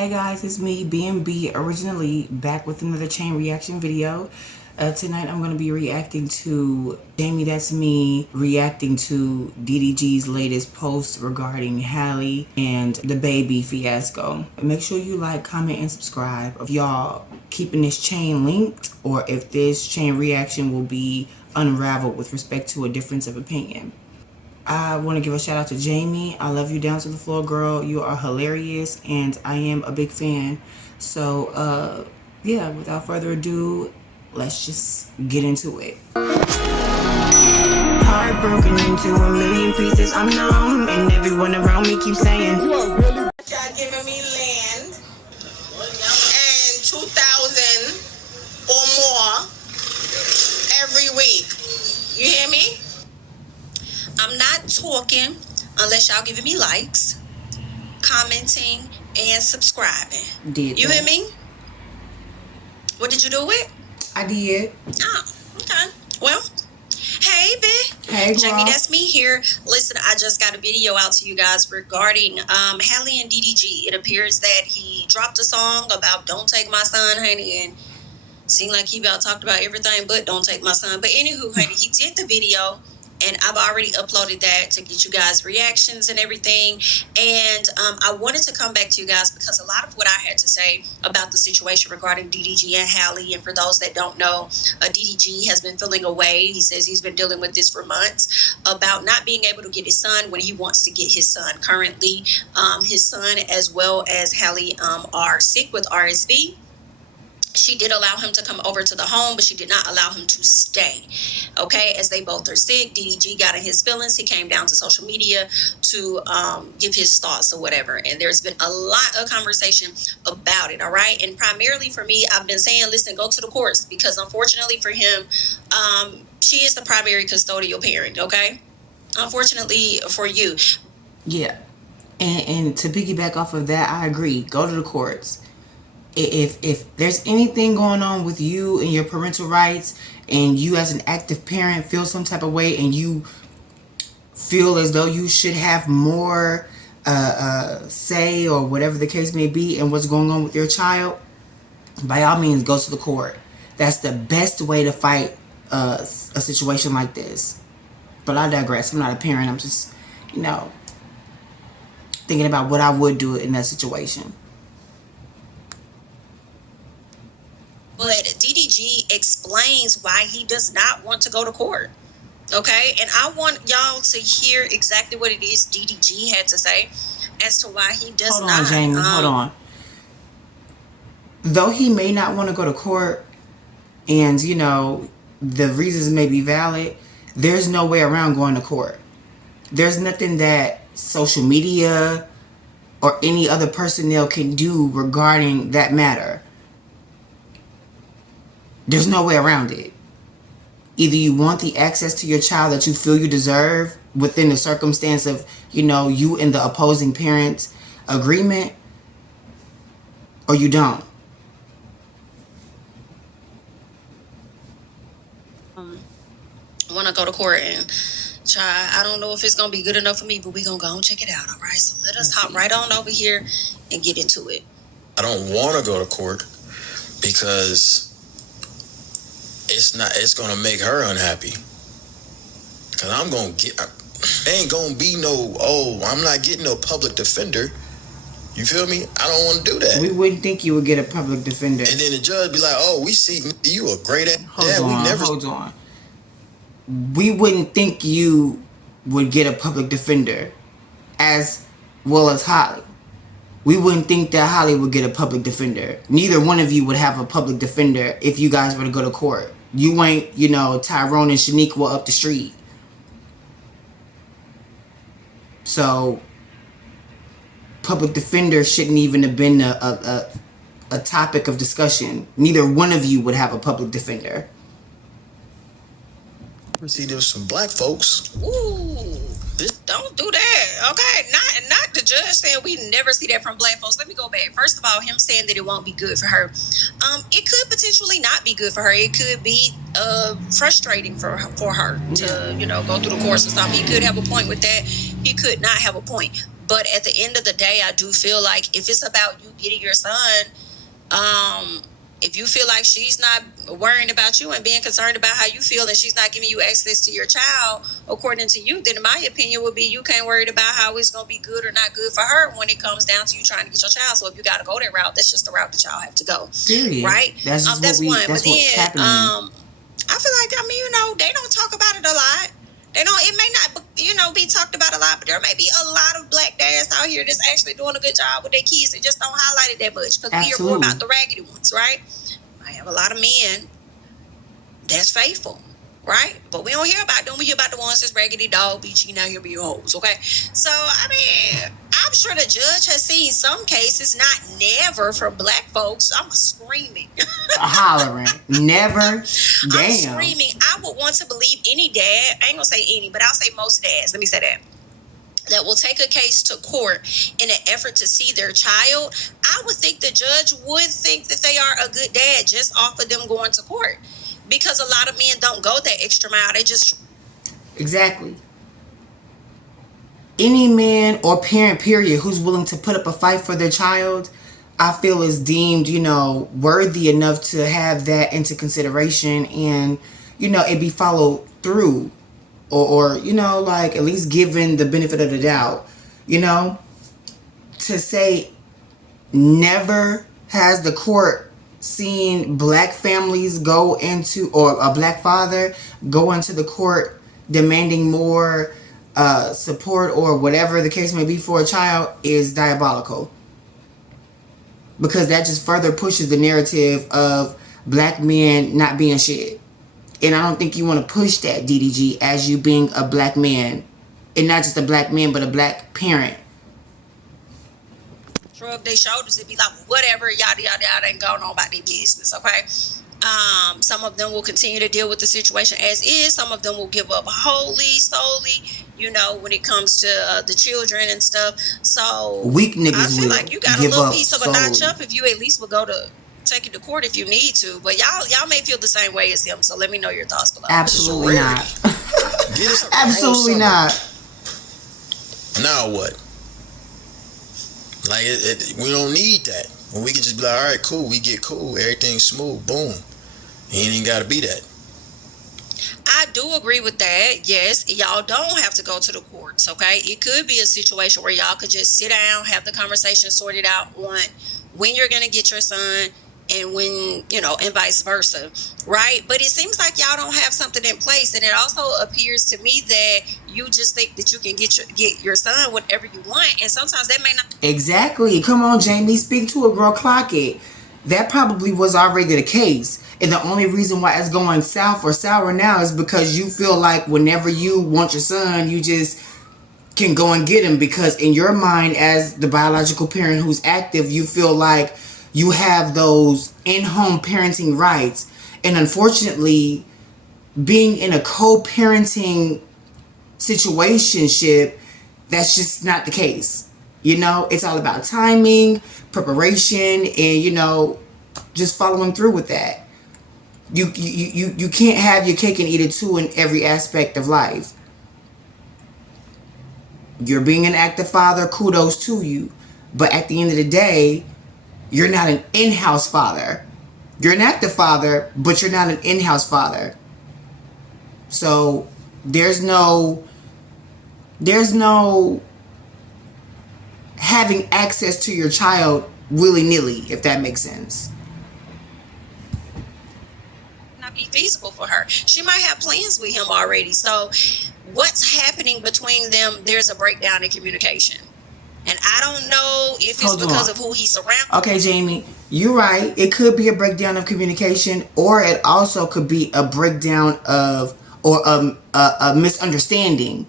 Hey guys, it's me, BNB, originally back with another chain reaction video. Tonight I'm going to be reacting to Jamie That's Me, reacting to DDG's latest post regarding Halle and the baby fiasco. Make sure you like, comment, and subscribe if y'all keeping this chain linked or if this chain reaction will be unraveled with respect to a difference of opinion. I want to give a shout out to Jamie. I love you down to the floor, girl. You are hilarious, and I am a big fan. So, yeah, without further ado, let's just get into it. Heart broken into a million pieces, I'm numb, and everyone around me keeps saying, Y'all giving me land and 2,000 or more every week. You hear me? I'm not talking unless y'all giving me likes, commenting, and subscribing. You hear me? What did you do it? I did. Oh, okay. Well, hey, bitch. Hey, girl. Jamie, that's me here. Listen, I just got a video out to you guys regarding Halle and DDG. It appears that he dropped a song about "Don't Take My Son, Honey," and seemed like he about talked about everything but "Don't Take My Son." But anywho, honey, he did the video, and I've already uploaded that to get you guys reactions and everything. And I wanted to come back to you guys because a lot of what I had to say about the situation regarding DDG and Halle, and for those that don't know, DDG has been feeling away. He says he's been dealing with this for months about not being able to get his son when he wants to get his son. Currently, his son as well as Halle are sick with RSV. She did allow him to come over to the home, but she did not allow him to stay. Okay, as they both are sick, DDG got in his feelings. He came down to social media to give his thoughts or whatever. And there's been a lot of conversation about it, all right? And primarily for me, I've been saying, listen, go to the courts, because unfortunately for him, she is the primary custodial parent, okay? Unfortunately for you. Yeah. And to piggyback off of that, I agree. Go to the courts. If there's anything going on with you and your parental rights, and you as an active parent feel some type of way, and you feel as though you should have more say or whatever the case may be in what's going on with your child, by all means go to the court. That's the best way to fight a situation like this. But I digress. I'm not a parent. I'm just, thinking about what I would do in that situation. But DDG explains why he does not want to go to court. Okay? And I want y'all to hear exactly what it is DDG had to say as to why he does not. Hold on, Jamie. Hold on. Though he may not want to go to court, and, the reasons may be valid, there's no way around going to court. There's nothing that social media or any other personnel can do regarding that matter. There's no way around it. Either you want the access to your child that you feel you deserve within the circumstance of, you and the opposing parents' agreement, or you don't. Want to go to court and try. I don't know if it's going to be good enough for me, but we're going to go and check it out, all right? So let us hop right on over here and get into it. I don't want to go to court because it's going to make her unhappy. Because ain't going to be I'm not getting no public defender. You feel me? I don't want to do that. We wouldn't think you would get a public defender. And then the judge be like, we see you a great ass. Hold on. We wouldn't think you would get a public defender as well as Halle. We wouldn't think that Halle would get a public defender. Neither one of you would have a public defender if you guys were to go to court. You ain't, Tyrone and Shaniqua up the street. So, public defender shouldn't even have been a topic of discussion. Neither one of you would have a public defender. See, there's some black folks. Ooh, don't do that, okay? Not the judge saying we never see that from black folks. Let me go back. First of all, him saying that it won't be good for her. It could potentially not be good for her. It could be frustrating for her to, go through the course and stuff. He could have a point with that. He could not have a point. But at the end of the day, I do feel like if it's about you getting your son, if you feel like she's not worrying about you and being concerned about how you feel and she's not giving you access to your child, according to you, then in my opinion would be you can't worry about how it's going to be good or not good for her when it comes down to you trying to get your child. So if you got to go that route, that's just the route that y'all have to go. Period. Right? That's just that's one. That's but what's then, happening. I feel like, I mean, you know, they don't talk about it a lot. They don't, it may not, you know, be talked about a lot, but there may be a lot of black dads out here that's actually doing a good job with their kids. They just don't highlight it that much because we hear more about the raggedy ones, right? I have a lot of men that's faithful, right? But we don't hear about them. We hear about the ones that's raggedy dog, be cheating out here, be hoes, okay? So, I mean, I'm sure the judge has seen some cases, not never, for black folks. I'm screaming. Hollering. Never. Damn. I'm screaming. I would want to believe any dad, I ain't gonna say any, but I'll say most dads, let me say that will take a case to court in an effort to see their child. I would think the judge would think that they are a good dad just off of them going to court. Because a lot of men don't go that extra mile. They just... Exactly. Any man or parent, period, who's willing to put up a fight for their child, I feel is deemed, you know, worthy enough to have that into consideration and, you know, it be followed through. Or, you know, like, at least given the benefit of the doubt, you know, to say never has the court seen black families go into, or a black father go into the court demanding more support or whatever the case may be for a child is diabolical. Because that just further pushes the narrative of black men not being shit. And I don't think you want to push that, DDG, as you being a black man. And not just a black man, but a black parent. Shrug their shoulders and be like, whatever, yada, yada, yada, and going on about their business, okay? Some of them will continue to deal with the situation as is. Some of them will give up solely, you know, when it comes to the children and stuff. So, weak niggas I feel like you got a little piece of a notch up if you at least would go to... take it to court if you need to, but y'all may feel the same way as him, so let me know your thoughts below. Absolutely not. Absolutely not. Now what? Like, we don't need that. When we can just be like, all right, cool, we get cool, everything's smooth, boom. It ain't got to be that. I do agree with that. Yes, y'all don't have to go to the courts, okay? It could be a situation where y'all could just sit down, have the conversation sorted out on when you're going to get your son, and when, you know, and vice versa, right? But it seems like y'all don't have something in place, and it also appears to me that you just think that you can get your son whatever you want, and sometimes that may not. Exactly. Come on, Jamie, speak to a girl, clock it. That probably was already the case, and the only reason why it's going south or sour now is because you feel like whenever you want your son, you just can go and get him, because in your mind as the biological parent who's active, you feel like you have those in-home parenting rights. And unfortunately, being in a co-parenting situationship, that's just not the case. You know, it's all about timing, preparation, and, you know, just following through with that. You can't have your cake and eat it too in every aspect of life. You're being an active father, kudos to you. But at the end of the day, you're not an in-house father. You're an active father, but you're not an in-house father. So there's no having access to your child willy-nilly, if that makes sense. Not be feasible for her. She might have plans with him already. So what's happening between them, there's a breakdown in communication. And I don't know if it's because of who he's surrounded. Okay, Jamie, you're right. It could be a breakdown of communication, or it also could be a breakdown of, or a misunderstanding.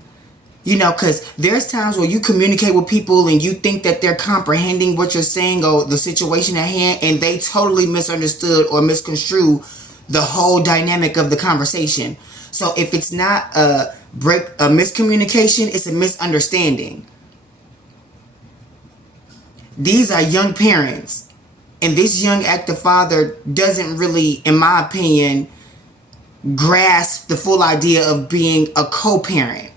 You know, because there's times where you communicate with people and you think that they're comprehending what you're saying or the situation at hand, and they totally misunderstood or misconstrue the whole dynamic of the conversation. So if it's not a miscommunication, it's a misunderstanding. These are young parents, and this young active father doesn't really, in my opinion, grasp the full idea of being a co-parent.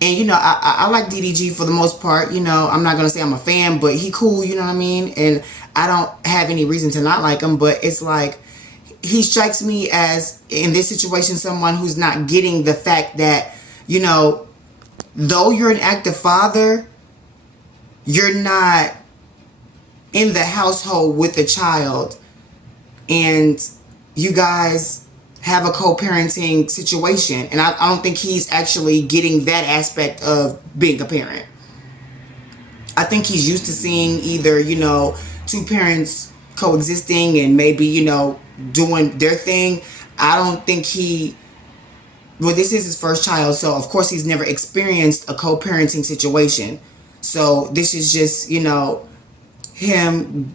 And, you know, I like DDG for the most part. You know, I'm not going to say I'm a fan, but he cool, you know what I mean? And I don't have any reason to not like him, but it's like, he strikes me as, in this situation, someone who's not getting the fact that, you know, though you're an active father, you're not in the household with the child, and you guys have a co-parenting situation. And I don't think he's actually getting that aspect of being a parent. I think he's used to seeing either, you know, two parents coexisting and maybe, you know, doing their thing. I don't think well, this is his first child, so of course he's never experienced a co-parenting situation. So this is just, you know, him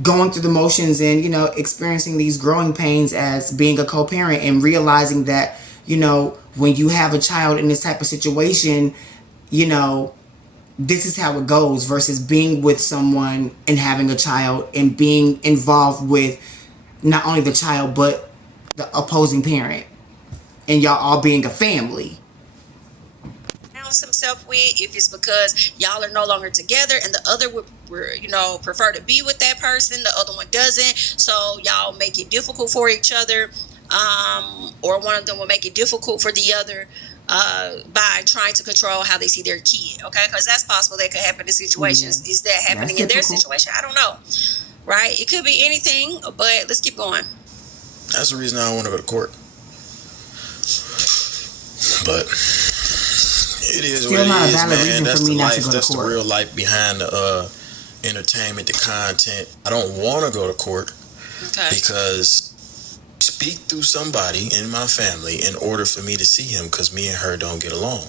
going through the motions and, you know, experiencing these growing pains as being a co-parent, and realizing that, you know, when you have a child in this type of situation, you know, this is how it goes, versus being with someone and having a child and being involved with not only the child but the opposing parent, and y'all all being a family. Himself with, if it's because y'all are no longer together and the other would, you know, prefer to be with that person, the other one doesn't, so y'all make it difficult for each other, or one of them will make it difficult for the other by trying to control how they see their kid. Okay, because that's possible. That could happen in situations. Is that happening in their situation? I don't know, right? It could be anything, but let's keep going. That's the reason I don't want to go to court. But it is still what not it a is, valid man. reason That's for me the not life. to go That's to the court. real life behind the entertainment, the content. I don't want to go to court because speak through somebody in my family in order for me to see him, because me and her don't get along.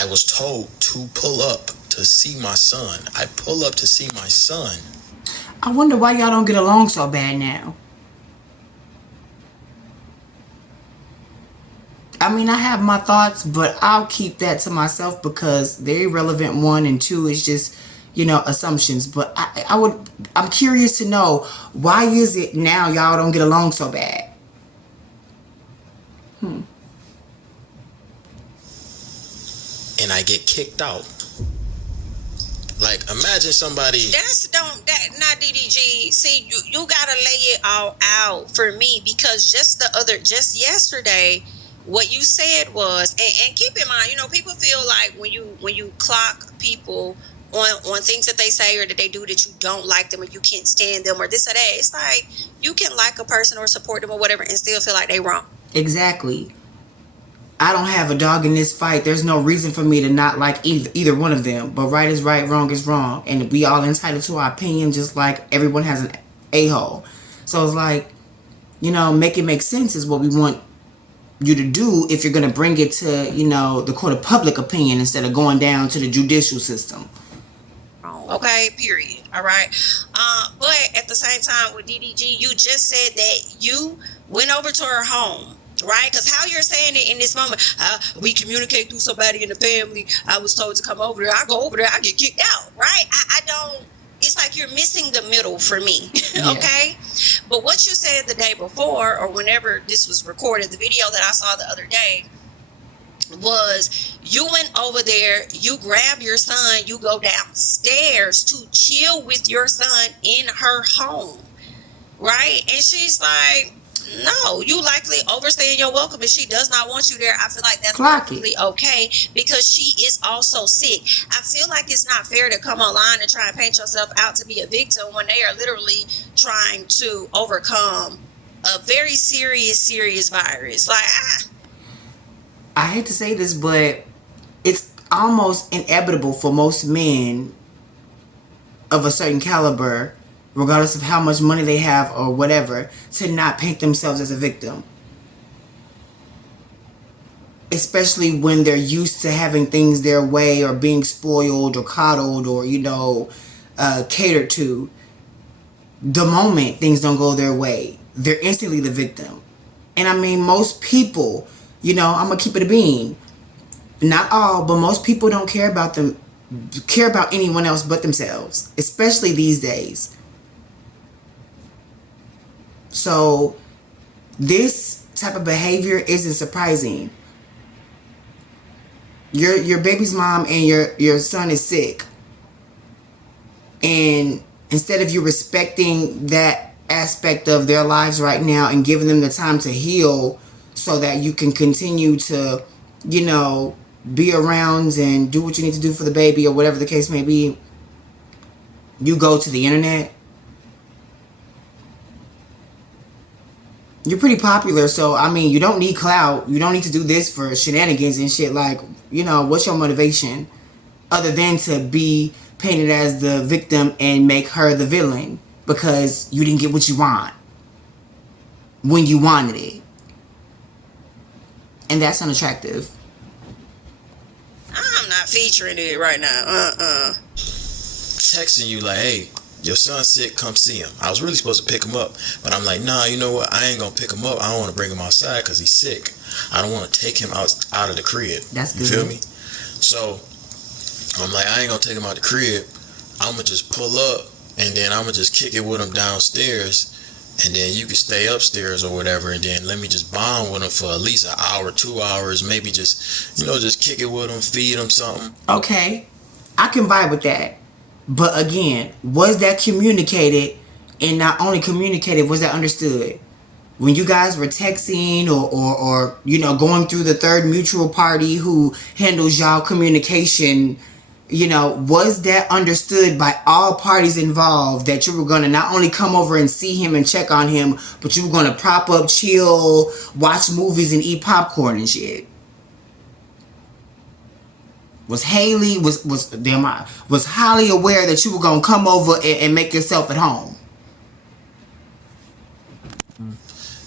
I was told to pull up to see my son. I pull up to see my son. I wonder why y'all don't get along so bad now. I mean, I have my thoughts, but I'll keep that to myself because they're irrelevant, one, and two is just, you know, assumptions. But I'm curious to know, why is it now y'all don't get along so bad? And I get kicked out. Like, imagine somebody. Not DDG. See, you gotta lay it all out for me, because just yesterday, what you said was, and keep in mind, you know, people feel like when you clock people on things that they say or that they do that you don't like them or you can't stand them or this or that, it's like you can like a person or support them or whatever and still feel like they wrong. Exactly. I don't have a dog in this fight. There's no reason for me to not like either one of them. But right is right, wrong is wrong. And we all entitled to our opinion, just like everyone has an a-hole. So it's like, you know, make it make sense is what we want you to do if you're going to bring it to, you know, the court of public opinion instead of going down to the judicial system. Okay, period. All right. But at the same time with DDG, you just said that you went over to her home, right? Because how you're saying it in this moment, we communicate through somebody in the family. I was told to come over there. I go over there, I get kicked out, right? I don't. It's like you're missing the middle for me, okay? But what you said the day before, or whenever this was recorded, the video that I saw the other day, was you went over there, you grab your son, you go downstairs to chill with your son in her home, right? And she's like, no, you likely overstaying your welcome. If she does not want you there, I feel like that's perfectly okay, because she is also sick. I feel like it's not fair to come online and try and paint yourself out to be a victim when they are literally trying to overcome a very serious virus. Like, I hate to say this, but it's almost inevitable for most men of a certain caliber, regardless of how much money they have or whatever, to not paint themselves as a victim. Especially when they're used to having things their way or being spoiled or coddled or, you know, catered to. The moment things don't go their way, they're instantly the victim. And I mean, most people, you know, I'm going to keep it a bean. Not all, but most people don't care about anyone else but themselves, especially these days. So this type of behavior isn't surprising. your baby's mom and your son is sick, and instead of you respecting that aspect of their lives right now and giving them the time to heal so that you can continue to, be around and do what you need to do for the baby or whatever the case may be, you go to the internet. You're pretty popular, so I mean, you don't need clout. You don't need to do this for shenanigans and shit. Like, what's your motivation other than to be painted as the victim and make her the villain because you didn't get what you want when you wanted it? And that's unattractive. I'm not featuring it right now. Texting you like, hey, your son's sick, come see him. I was really supposed to pick him up, but I'm like, nah, you know what? I ain't gonna pick him up. I don't want to bring him outside because he's sick. I don't want to take him out of the crib. That's good. You feel me? So I'm like, I ain't gonna take him out the crib. I'm gonna just pull up and then I'm gonna just kick it with him downstairs, and then you can stay upstairs or whatever, and then let me just bond with him for at least an hour, 2 hours, maybe just just kick it with him, feed him something. Okay, I can vibe with that. But again, was that communicated? And not only communicated, was that understood? When you guys were texting or going through the third mutual party who handles y'all communication, was that understood by all parties involved that you were going to not only come over and see him and check on him, but you were going to prop up, chill, watch movies and eat popcorn and shit? Was Haley was Holly aware that you were gonna come over and make yourself at home?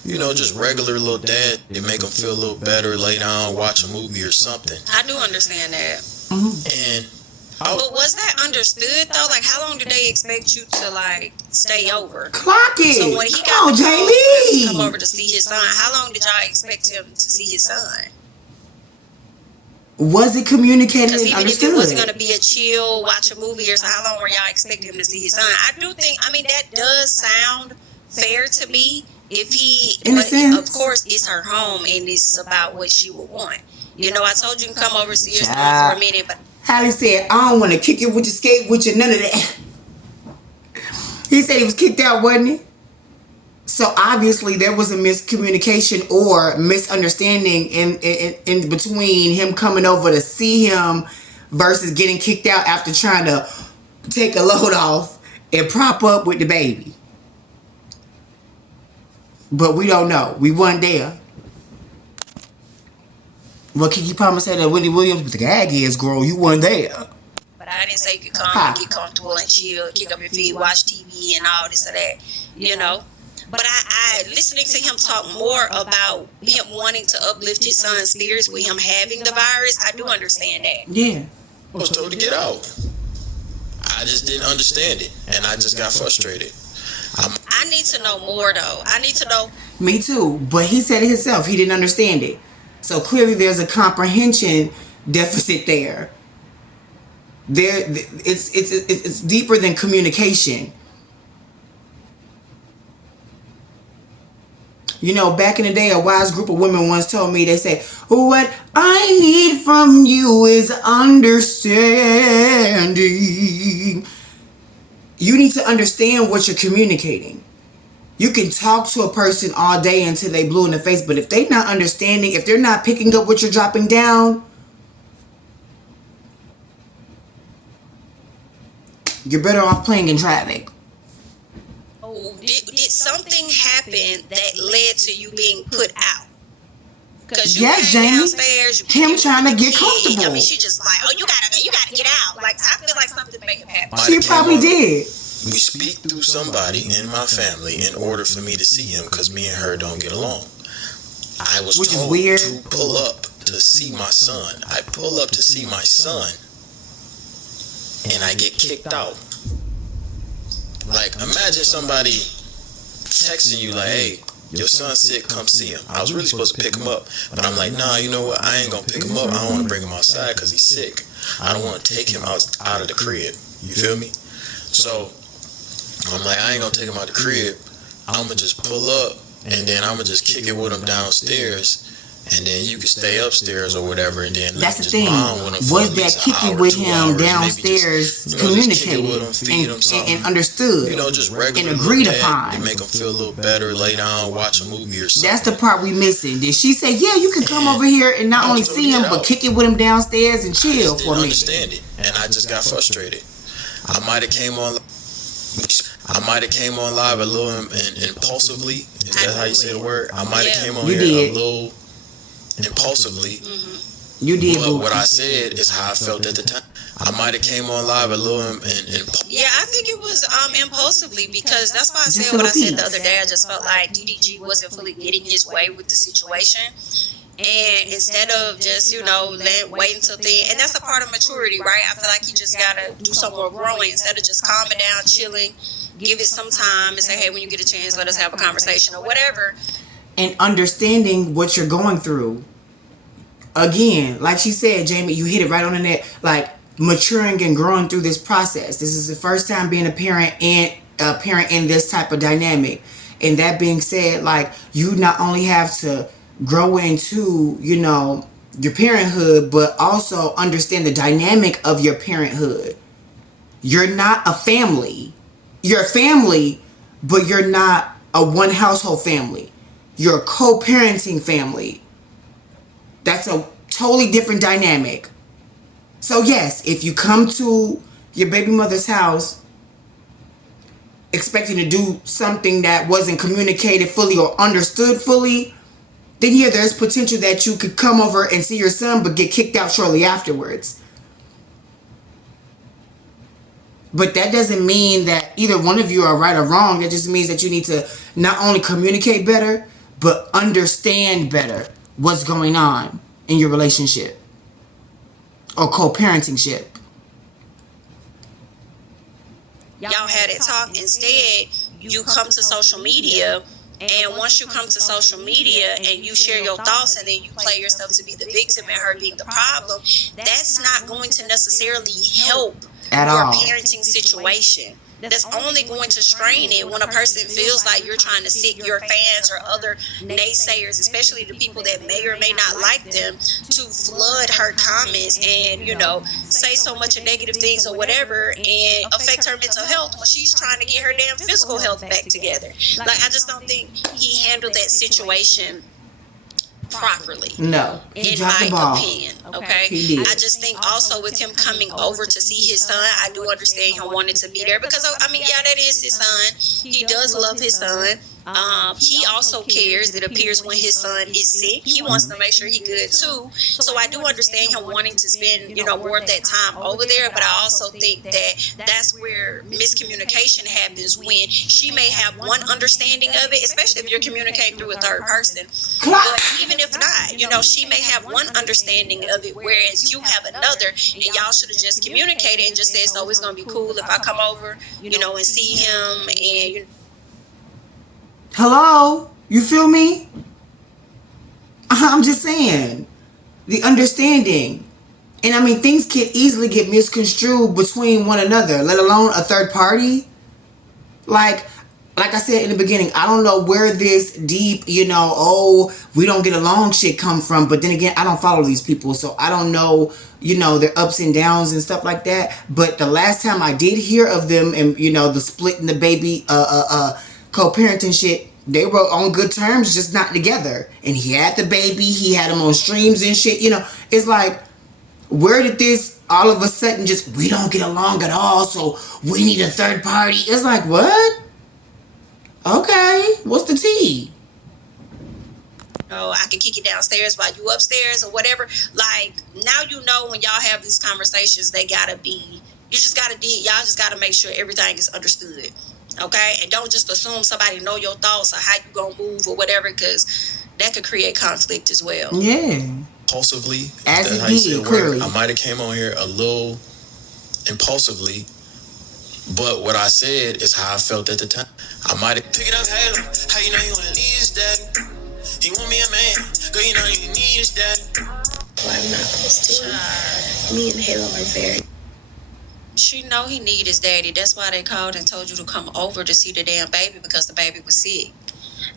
Just regular little dad. It make him feel a little better, lay down, watch a movie or something. I do understand that. And but was that understood though? Like, how long did they expect you to stay over? Clock it. So when he Come on, got the call Jamie, to come over to see his son, how long did y'all expect him to see his son? Was it communicated Because and even understood? if it was going to be a chill, watch a movie or so, how long were y'all expecting him to see his son? I do think, that does sound fair to me. If he, In a sense. of course, it's her home and it's about what she would want. I told you to come over, see your son for a minute, but Hallie said, I don't want to kick it with you, skate with you, none of that. He said he was kicked out, wasn't he? So obviously there was a miscommunication or misunderstanding in between him coming over to see him versus getting kicked out after trying to take a load off and prop up with the baby. But we don't know. We weren't there. Well, Keke Palmer said that Wendy Williams with the gag is, girl, you weren't there. But I didn't say you could come and get comfortable and chill, kick up your feet, watch TV and all this or that, But I listening to him talk more about him wanting to uplift his son's spirits with him having the virus, I do understand that. Yeah. I was told to get out. I just didn't understand it, and I just got frustrated. I need to know more, though. I need to know. Me too, but he said it himself. He didn't understand it. So clearly there's a comprehension deficit there. It's deeper than communication. Back in the day, a wise group of women once told me, they said, what I need from you is understanding. You need to understand what you're communicating. You can talk to a person all day until they blue in the face, but if they're not understanding, if they're not picking up what you're dropping down, you're better off playing in traffic. Did something happen that led to you being put out? Because you yes, came Jamie. downstairs, Him trying to get comfortable. She just like, you gotta get out. Like, I feel like something may have happened. She probably did. We speak through somebody in my family in order for me to see him because me and her don't get along. I was told to pull up to see my son. I pull up to see my son, and I get kicked out. Like, imagine somebody texting you like, hey, your son's sick, come see him. I was really supposed to pick him up, but I'm like, nah, you know what? I ain't gonna pick him up. I don't want to bring him outside because he's sick. I don't want to take him out of the crib. You feel me? So I'm like, I ain't gonna take him out the crib. I'm gonna just pull up and then I'm gonna just kick it with him downstairs, and then you can stay upstairs or whatever, and then that's the his thing. mom went up for Was at that least an kicking hour, with 2 him hours, maybe downstairs just, communicated kick it with him, feed him something, and understood, you know, just regular and agreed little upon? to make him feel a little better, lay down, watch a movie or something. That's the part we missing. Did she say, yeah, you can come over here and not only see him, but kick it with him downstairs and chill for a minute? Understand it, and I just got frustrated. I might have came on live a little impulsively. Is that how you say the word? I might have came on here a little impulsively. You did. But what I said is how I felt at the time. I might have came on live a little impulsively. Yeah, I think it was impulsively, because that's why I said what I said the other day. I just felt like DDG wasn't fully getting his way with the situation. And instead of just, waiting until and that's a part of maturity, right? I feel like he just got to do some more growing instead of just calming down, chilling, give it some time and say, hey, when you get a chance, let us have a conversation or whatever. And understanding what you're going through. Again, like she said, Jamie, you hit it right on the net. Like, maturing and growing through this process. This is the first time being a parent in this type of dynamic. And that being said, like, you not only have to grow into, your parenthood, but also understand the dynamic of your parenthood. You're not a family. You're a family, but you're not a one household family. You're a co-parenting family. That's a totally different dynamic. So yes, if you come to your baby mother's house expecting to do something that wasn't communicated fully or understood fully, then yeah, there's potential that you could come over and see your son but get kicked out shortly afterwards. But that doesn't mean that either one of you are right or wrong. That just means that you need to not only communicate better, but understand better what's going on in your relationship or co-parentingship. Y'all had it talk. Instead, you come to social media, and once you come to social media and you share your thoughts and then you play yourself to be the victim and her being the problem, that's not going to necessarily help your parenting situation. That's only going to strain it when a person feels like you're trying to sit your fans or other naysayers, especially the people that may or may not like them, to flood her comments and, say so much of negative things or whatever and affect her mental health when she's trying to get her damn physical health back together. Like, I just don't think he handled that situation properly. No, he dropped the ball. Opinion, okay? He did. I just think also with him coming over to see his son, I do understand him wanting to be there because, that is his son. He does love his son. He also cares. It appears when his son is sick, he wants to make sure he's good too. So I do understand him wanting to spend, more of that time over there. But I also think that that's where miscommunication happens, when she may have one understanding of it, especially if you're communicating through a third person. But even if not, she may have one understanding of it, whereas you have another, and y'all should have just communicated and just said, so it's gonna be cool if I come over, and see him and. Hello? You feel me? I'm just saying. The understanding. And things can easily get misconstrued between one another, let alone a third party. Like I said in the beginning, I don't know where this deep, we don't get along shit come from. But then again, I don't follow these people. So I don't know, their ups and downs and stuff like that. But the last time I did hear of them and, the splitting the baby, co-parenting shit, they were on good terms, just not together. And he had the baby, he had him on streams and shit. It's like, where did this all of a sudden just, we don't get along at all, so we need a third party? It's like, what? Okay, what's the tea? I can kick it downstairs while you upstairs or whatever. Like, now when y'all have these conversations, y'all just gotta make sure everything is understood. Okay? And don't just assume somebody know your thoughts or how you gonna move or whatever, because that could create conflict as well. Yeah. Impulsively. As he did, clearly. I might have came on here a little impulsively, but what I said is how I felt at the time. I might have... Pick it up, Halo. How you know you wanna leave his daddy? He want me a man. Girl, you know you need his daddy. Well, I'm not supposed to. Me and Halo are very... She know he need his daddy. That's why they called and told you to come over to see the damn baby, because the baby was sick.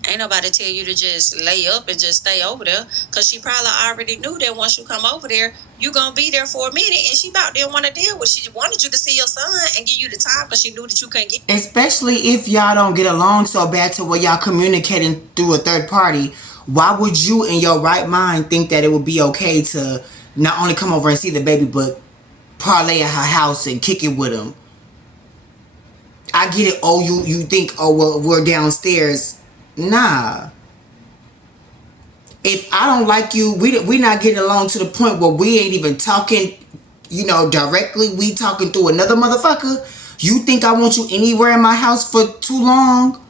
Ain't nobody tell you to just lay up and just stay over there, because she probably already knew that once you come over there, you gonna be there for a minute, and she about didn't want to deal with. She wanted you to see your son and give you the time because she knew that you couldn't get. Especially if y'all don't get along so bad to where y'all communicating through a third party. Why would you in your right mind think that it would be okay to not only come over and see the baby, but parlay at her house and kick it with him? I get it. Oh, you think, oh, well, we're downstairs. Nah. If I don't like you, we not getting along to the point where we ain't even talking, directly. We talking through another motherfucker. You think I want you anywhere in my house for too long?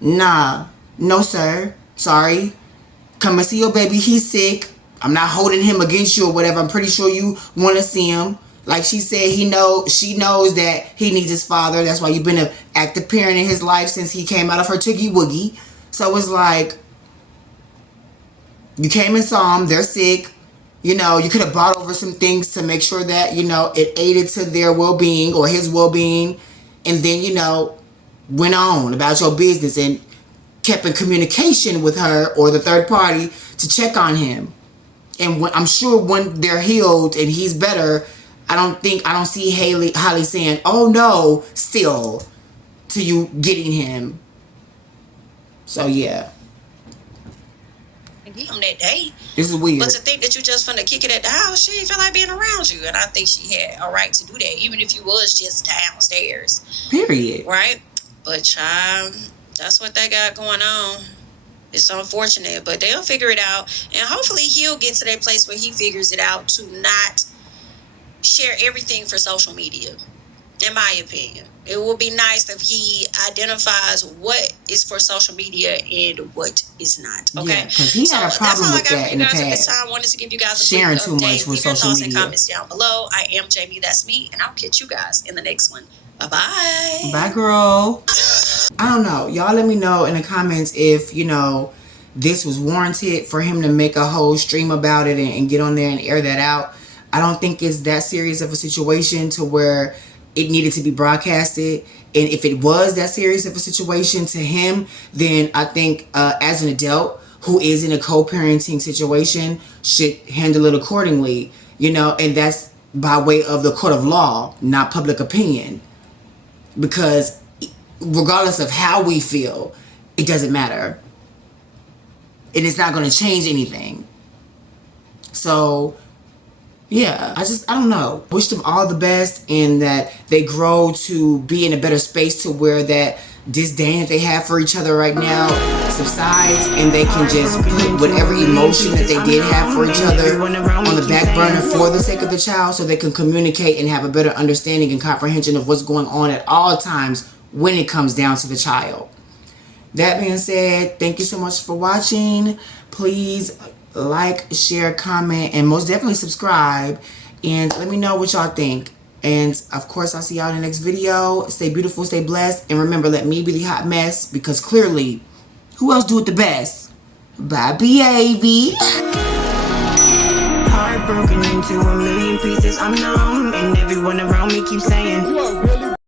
Nah. No, sir. Sorry. Come and see your baby. He's sick. I'm not holding him against you or whatever. I'm pretty sure you want to see him. Like she said, she knows that he needs his father. That's why you've been an active parent in his life since he came out of her toogie woogie. So it's like, you came and saw them. They're sick. You could have brought over some things to make sure that, it aided to their well-being or his well-being. And then, went on about your business and kept in communication with her or the third party to check on him. And I'm sure when they're healed and he's better, I don't see Holly saying, oh no, still, to you getting him. So yeah. Him that day. This is weird. But to think that you just finna kick it at the house, she didn't feel like being around you. And I think she had a right to do that, even if you was just downstairs. Period. Right? But child, that's what they got going on. It's unfortunate, but they'll figure it out. And hopefully he'll get to that place where he figures it out to not share everything for social media, in my opinion. It would be nice if he identifies what is for social media and what is not. Okay, yeah, because he had a problem with that in the past. This time I wanted to give you guys a sharing quick too update. much with Leave your social thoughts media. and comments down below. I am Jamie, that's me, and I'll catch you guys in the next one. Bye-bye. Bye, girl. I don't know. Y'all let me know in the comments if, this was warranted for him to make a whole stream about it and get on there and air that out. I don't think it's that serious of a situation to where it needed to be broadcasted. And if it was that serious of a situation to him, then I think as an adult who is in a co-parenting situation should handle it accordingly, and that's by way of the court of law, not public opinion. Because regardless of how we feel, it doesn't matter. It is not going to change anything. So, yeah, I don't know. Wish them all the best and that they grow to be in a better space to where that disdain that they have for each other right now subsides and they can just put whatever emotion that they did have for each other on the back burner for the sake of the child so they can communicate and have a better understanding and comprehension of what's going on at all times when it comes down to the child. That being said, thank you so much for watching. Please like, share, comment, and most definitely subscribe. And let me know what y'all think. And of course, I'll see y'all in the next video. Stay beautiful, stay blessed. And remember, let me be the hot mess because clearly, who else do it the best? Bye, baby. Heart broken into a million pieces. I'm numb, and everyone around me keeps saying,